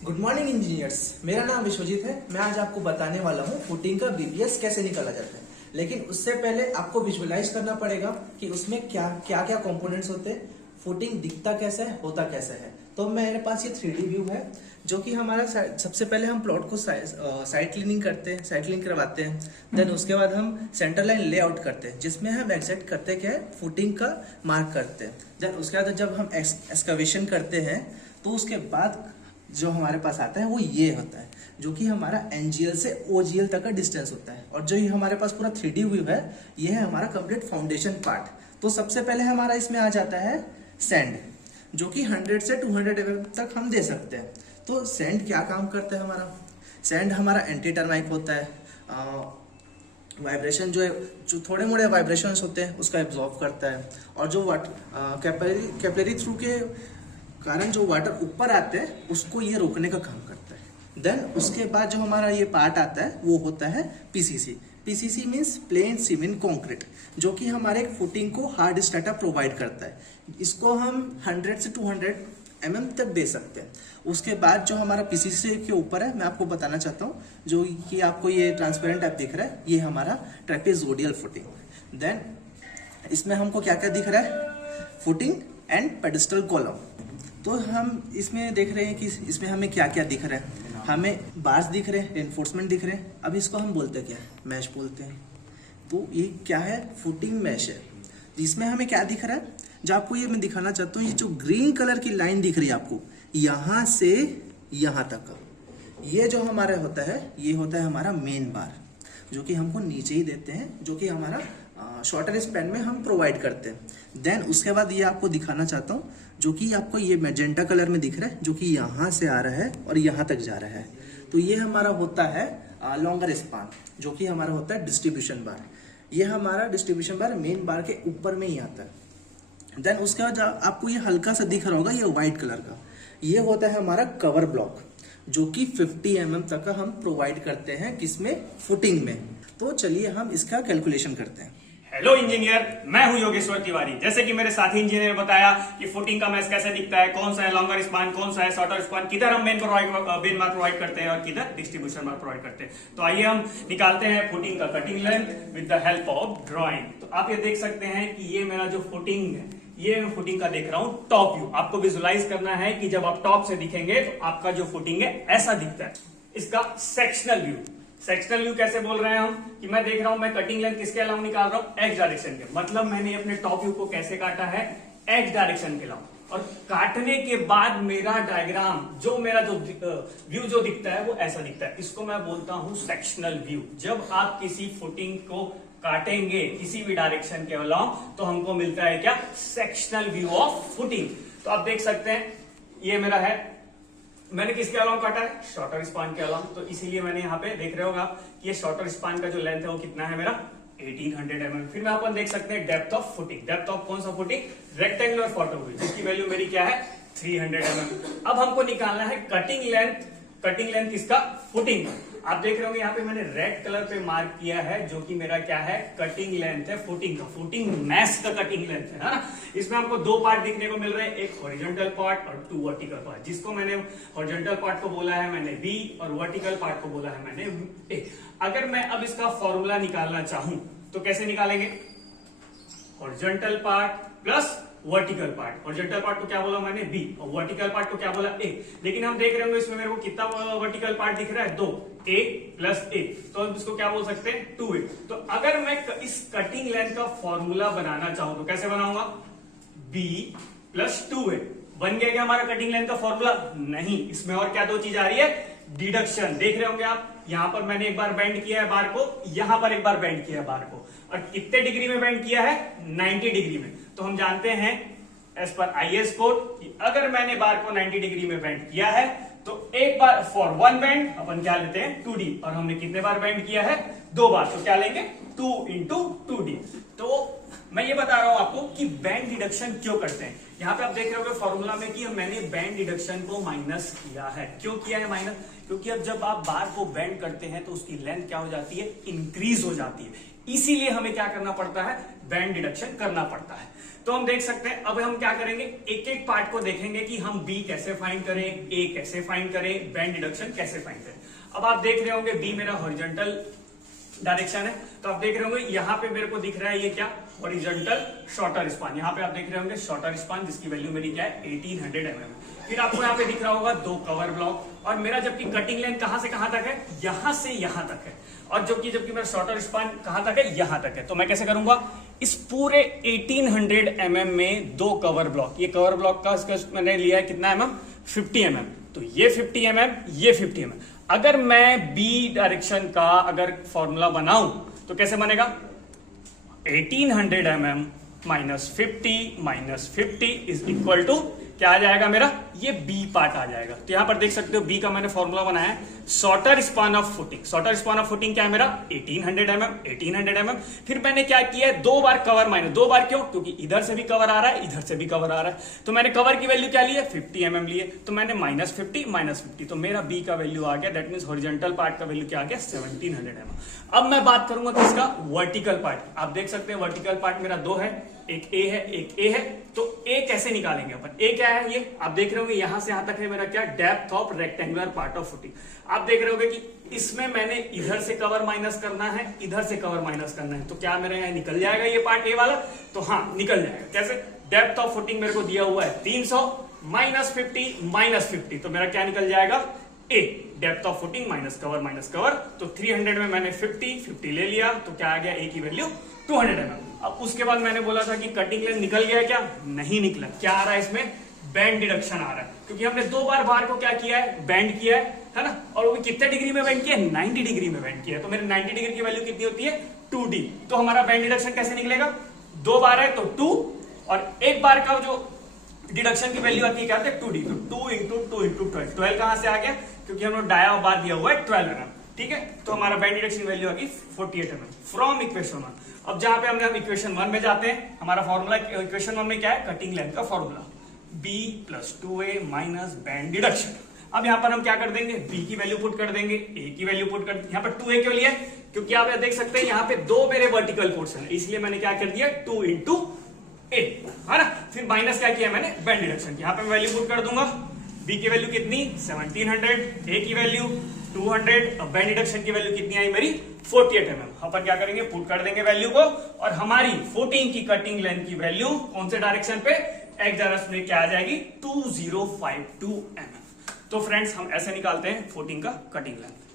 Good morning engineers. मेरा नाम विश्वजीत है। मैं आज आपको बताने वाला हूँ फुटिंग का बीपीएस कैसे निकाला जाता है। लेकिन उससे पहले आपको विजुअलाइज करना पड़ेगा कि उसमें क्या क्या क्या कंपोनेंट्स होते हैं, फुटिंग दिखता कैसा है, होता कैसा है। तो मेरे पास ये 3D व्यू है, जो कि हमारा सबसे पहले हम प्लॉट को साइड क्लीनिंग करते हैं, साइड क्लीनिंग करवाते हैं। देन उसके बाद हम सेंटर लाइन लेआउट करते हैं, जिसमें हम एग्जैक्ट करते क्या है, फुटिंग का मार्क करते हैं। देन उसके बाद जब हम एक्सकवेशन करते हैं तो उसके बाद जो हमारे पास आता है वो ये होता है, जो कि हमारा एनजीएल से ओजीएल तक का डिस्टेंस होता है। और जो ये हमारे पास पूरा 3D व्यू है, ये है हमारा कंप्लीट फाउंडेशन पार्ट। तो सबसे पहले हमारा इसमें आ जाता है सैंड, जो कि 100 से 200 mm तक हम दे सकते हैं। तो सैंड क्या काम करता है हमारा? सैंड हमारा एंटी टर्माइक होता है, वाइब्रेशन जो है, जो थोड़े मोड़े वाइब्रेशंस होते हैं उसका एब्जॉर्ब करता है। और जो कैपिलरी थ्रू के कारण जो वाटर ऊपर आते हैं उसको ये रोकने का काम करता है। देन उसके बाद जो हमारा ये पार्ट आता है वो होता है PCC. PCC means plane cement concrete, जो कि हमारे फुटिंग को हार्ड स्ट्रैटा प्रोवाइड करता है। इसको हम 100 से 200 mm तक दे सकते हैं। उसके बाद जो हमारा पीसीसी के ऊपर है, मैं आपको बताना चाहता हूँ, जो कि आपको ये ट्रांसपेरेंट टाइप दिख रहा है, ये हमारा ट्रेपेजोडियल फुटिंग। देन इसमें हमको क्या क्या दिख रहा है? Footing and pedestal column. तो हम इसमें देख रहे हैं कि इसमें हमें क्या क्या दिख रहा है। हमें बार्स दिख रहे हैं, रेनफोर्समेंट दिख रहे हैं। अब इसको हम बोलते क्या है? मैश बोलते हैं। तो ये क्या है? फुटिंग मैश है। इसमें हमें क्या दिख रहा है, जो आपको ये मैं दिखाना चाहता हूँ, ये जो ग्रीन कलर की लाइन दिख रही है आपको, यहाँ से यहाँ तक का, ये जो हमारा होता है, ये होता है हमारा मेन बार, जो कि हमको नीचे ही देते हैं, जो कि हमारा शॉर्टर स्पैन में हम प्रोवाइड करते हैं। देन उसके बाद ये आपको दिखाना चाहता हूँ, जो कि आपको ये मैजेंटा कलर में दिख रहा है, जो कि यहाँ से आ रहा है और यहाँ तक जा रहा है। तो ये हमारा होता है लॉन्गर स्पान, जो कि हमारा होता है डिस्ट्रीब्यूशन बार। ये हमारा डिस्ट्रीब्यूशन बार मेन बार के ऊपर में ही आता है। देन उसके बाद आपको ये हल्का सा दिख रहा होगा, ये व्हाइट कलर का, ये होता है हमारा कवर ब्लॉक, जो कि 50 mm तक का हम प्रोवाइड करते हैं, किसमें? फुटिंग में। तो चलिए हम इसका कैलकुलेशन करते हैं। हेलो इंजीनियर, मैं हूं योगेश्वर तिवारी। जैसे कि मेरे साथी इंजीनियर ने बताया कि फुटिंग का मैश कैसे दिखता है, कौन सा है लॉन्गर स्पान, कौन सा है शॉर्टर स्पान, किधर हम मेन बार प्रोवाइड करते हैं और किधर डिस्ट्रीब्यूशन बार प्रोवाइड करते हैं। तो आइए हम निकालते हैं फुटिंग का cutting length with the help of drawing. तो आप ये देख सकते हैं कि ये मेरा जो फुटिंग है, ये मैं फुटिंग का देख रहा हूं टॉप व्यू। आपको विजुअलाइज करना है कि जब आप टॉप से दिखेंगे तो आपका जो फुटिंग है ऐसा दिखता है। इसका सेक्शनल व्यू, सेक्शनल व्यू कैसे बोल रहे हैं हम, कि मैं देख रहा हूं, मैं कटिंग लेंथ किसके अलावा निकाल रहा हूं? एक्स डायरेक्शन के। मतलब मैंने अपने टॉप व्यू को कैसे काटा है? एक्स डायरेक्शन के अलावा। और काटने के बाद मेरा डायग्राम, जो मेरा जो व्यू जो दिखता है वो ऐसा दिखता है। इसको मैं बोलता हूं सेक्शनल व्यू। जब आप किसी फुटिंग को काटेंगे किसी भी डायरेक्शन के अलावा, तो हमको मिलता है क्या? Sectional view of footing. तो आप देख सकते हैं ये मेरा है, मैंने किसके अलावा काटा है? शॉर्टर स्पान के अलावा। तो इसीलिए मैंने यहाँ पे देख रहे होगा कि ये शॉर्टर स्पान का जो लेंथ है वो कितना है मेरा? 1800 mm। फिर मैं अपन देख सकते हैं depth of footing. Depth of कौन सा फुटिंग? रेक्टेंगुलर फोटो हुई, जिसकी वैल्यू मेरी क्या है? 300 mm। अब हमको निकालना है कटिंग लेंथ। कटिंग लेंथ किसका? फुटिंग। आप देख रहे होंगे यहाँ पे मैंने रेड कलर पे मार्क किया है, जो कि मेरा क्या है? कटिंग लेंथ है फुटिंग का। फुटिंग मैश का कटिंग लेंथ है ना। इसमें हमको दो पार्ट दिखने को मिल रहे हैं, एक हॉरिजॉन्टल पार्ट और 2 वर्टिकल पार्ट। जिसको मैंने हॉरिजॉन्टल पार्ट को बोला है मैंने बी, और वर्टिकल पार्ट को बोला है मैंने ए। अगर मैं अब इसका फॉर्मूला निकालना चाहूं तो कैसे निकालेंगे? Horizontal part plus vertical part. Horizontal part को क्या बोला मैंने? बी, और वर्टिकल पार्ट को क्या बोला? ए। लेकिन हम देख रहे होंगे इसमें मेरे को कितना वर्टिकल पार्ट दिख रहा है? 2, ए प्लस ए। तो हम इसको क्या बोल सकते हैं? 2a। तो अगर मैं इस कटिंग लेंथ का फॉर्मूला बनाना चाहूं तो कैसे बनाऊंगा? b plus 2a। बन गया क्या हमारा कटिंग लेंथ का फॉर्मूला? नहीं, इसमें और क्या दो चीज आ रही है? डिडक्शन। देख रहे होंगे आप, यहां पर मैंने एक बार बेंड किया है बार को, यहां पर एक बार बेंड किया है बार को, और कितने डिग्री में बेंड किया है? 90 डिग्री में। तो हम जानते हैं एज पर आईएस कोड कि अगर मैंने बार को 90 डिग्री में बेंड किया है तो एक बार फॉर 1 बेंड अपन क्या लेते हैं? 2d। और हमने कितने बार बेंड किया है? 2 बार। तो क्या लेंगे? 2 × 2d। तो मैं ये बता रहा हूं आपको कि बेंड डिडक्शन क्यों करते हैं। यहाँ पे आप देख रहे हो फॉर्मूला में कि मैंने बैंड डिडक्शन को माइनस किया है। क्यों किया है माइनस? क्योंकि अब जब आप बार को बेंड करते हैं तो उसकी लेंथ क्या हो जाती है, इंक्रीज हो जाती है, इसीलिए हमें क्या करना पड़ता है, बैंड डिडक्शन करना पड़ता है। तो हम देख सकते हैं, अब हम क्या करेंगे, एक एक पार्ट को देखेंगे कि हम बी कैसे फाइंड करें, ए कैसे फाइंड करें, बैंड डिडक्शन कैसे फाइंड करें। अब आप देख रहे होंगे बी मेरा हॉरिजॉन्टल डायरेक्शन है, तो आप देख रहे होंगे यहाँ पे मेरे को दिख रहा है ये क्या, हॉरिजॉन्टल शॉर्टर स्पान। यहाँ पे आप देख रहे होंगे शॉर्टर स्पान, जिसकी वैल्यू मेरी क्या है, 1800 mm। फिर आपको यहाँ पे दिख रहा होगा 2 कवर ब्लॉक, और मेरा जबकि कटिंग लेंथ कहां से कहां तक है, यहां से यहां तक है, और जबकि मेरा शॉर्टर स्पान कहां तक है, यहां तक है। तो मैं कैसे करूंगा, इस पूरे 1800 mm में 2 कवर ब्लॉक, ये कवर ब्लॉक का मैंने लिया है कितना mm, 50 mm, तो ये 50 mm, ये 50 mm। अगर मैं बी डायरेक्शन का अगर फॉर्मूला बनाऊं तो कैसे बनेगा, 1800 mm minus 50 is equal to क्या आ जाएगा मेरा, ये बी पार्ट आ जाएगा। तो यहां पर देख सकते हो बी का मैंने फॉर्मूला बनाया है, shorter span of footing. Shorter span of footing क्या है मेरा, 1800 mm। फिर मैंने क्या किया है, 2 बार कवर माइनस, 2 बार क्यों, क्योंकि इधर से भी कवर आ रहा है, इधर से भी कवर आ रहा है, तो मैंने कवर की वैल्यू क्या ली है, 50 mm लिए, तो मैंने -50, तो मेरा बी का वैल्यू आ गया, दैट मीन हॉरिजॉन्टल पार्ट का वैल्यू क्या आ गया, 1700 mm। अब मैं बात करूंगा किसका, वर्टिकल पार्ट। आप देख सकते हैं वर्टिकल पार्ट मेरा 2 है, एक ए है, एक ए है, तो ए कैसे निकालेंगे अपन, ए क्या है, ये आप देख रहे होंगे यहां से यहां तक है मेरा क्या, depth of rectangular part of footing. आप देख रहे होंगे कि इसमें मैंने इधर से कवर माइनस करना है, इधर से कवर माइनस करना है, तो क्या मेरे यहाँ निकल जाएगा ये पार्ट ए वाला, तो हाँ निकल जाएगा। कैसे, डेप्थ ऑफ फुटिंग मेरे को दिया हुआ है 300 -50 तो मेरा क्या निकल जाएगा, uh, depth of footing minus cover, तो 300 में मैंने 50 ले लिया, तो क्या आ गया, ए की वैल्यू 200 mm। अब उसके बाद मैंने बोला था कि कटिंग लेंथ निकल गया, क्या नहीं निकला, क्या आ रहा है इसमें, बैंड डिडक्शन आ रहा है, क्योंकि हमने 2 बार बार को क्या किया है, बैंड किया है ना, और वो कितने डिग्री में बैंड किया है, 90 डिग्री में बैंड किया है, तो मेरे 90 डिग्री की वैल्यू कितनी होती है, 2d। तो हमारा बैंड डिडक्शन कैसे निकलेगा, 2 बार है तो 2, और 1 बार का जो डिडक्शन की वैल्यू आती है क्या है, 2d, तो 2 × 2 × 12, 12 कहां से आ गया, क्योंकि हमने डाया बार दिया हुआ है 12 mm, ठीक है। तो हमारा बैंड डिडक्शन वैल्यू आ गई 48 mm फ्रॉम इक्वेशन 1। अब जहां पे हम इक्वेशन 1 में जाते हैं, हमारा फॉर्मूला इक्वेशन 1 में क्या है, कटिंग लेंथ का formula, b + 2a minus band deduction. अब यहां पर हम क्या कर देंगे, b की वैल्यू पुट कर देंगे, a की वैल्यू पुट कर, यहां पर 2a क्यों लिया, क्योंकि आप देख सकते हैं यहां पे 2 मेरे वर्टिकल पोर्शन है, इसलिए मैंने क्या कर दिया, 2 × a, है ना। फिर माइनस क्या किया मैंने, बैंड डिडक्शन, यहां पे मैं वैल्यू पुट कर दूंगा, b की वैल्यू कितनी 1700, a की वैल्यू 200, अब बैंड डिडक्शन की वैल्यू कितनी आई मेरी 48 mm। अपन क्या करेंगे, पुट कर देंगे वैल्यू को, और हमारी फुटिंग की कटिंग लेंथ की वैल्यू कौन से डायरेक्शन पे, एक्स डायरेक्शन में क्या आ जाएगी, 2052 mm। तो फ्रेंड्स हम ऐसे निकालते हैं फुटिंग का कटिंग लेंथ।